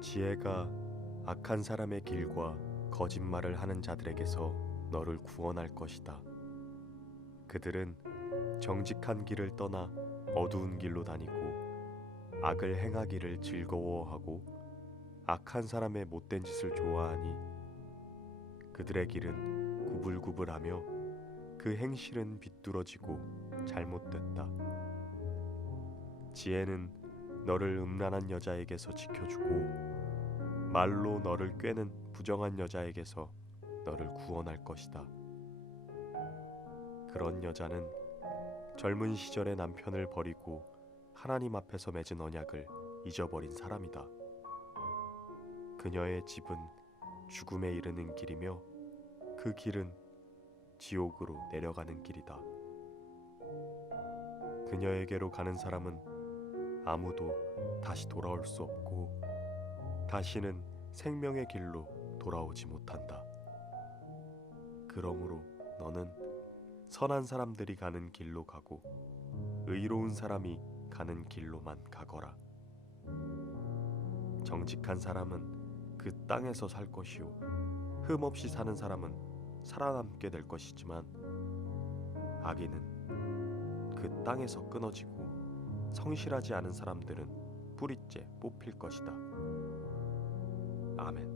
지혜가 악한 사람의 길과 거짓말을 하는 자들에게서 너를 구원할 것이다. 그들은 정직한 길을 떠나 어두운 길로 다니고 악을 행하기를 즐거워하고 악한 사람의 못된 짓을 좋아하니 그들의 길은 구불구불하며 그 행실은 비뚤어지고 잘못됐다. 지혜는 너를 음란한 여자에게서 지켜주고 말로 너를 꿰는 부정한 여자에게서 너를 구원할 것이다. 그런 여자는 젊은 시절의 남편을 버리고 하나님 앞에서 맺은 언약을 잊어버린 사람이다. 그녀의 집은 죽음에 이르는 길이며 그 길은 지옥으로 내려가는 길이다. 그녀에게로 가는 사람은 아무도 다시 돌아올 수 없고 다시는 생명의 길로 돌아오지 못한다. 그러므로 너는 선한 사람들이 가는 길로 가고 의로운 사람이 가는 길로만 가거라. 정직한 사람은 그 땅에서 살 것이요 흠 없이 사는 사람은 살아남게 될 것이지만 악인은 그 땅에서 끊어지고 성실하지 않은 사람들은 뿌리째 뽑힐 것이다. 아멘.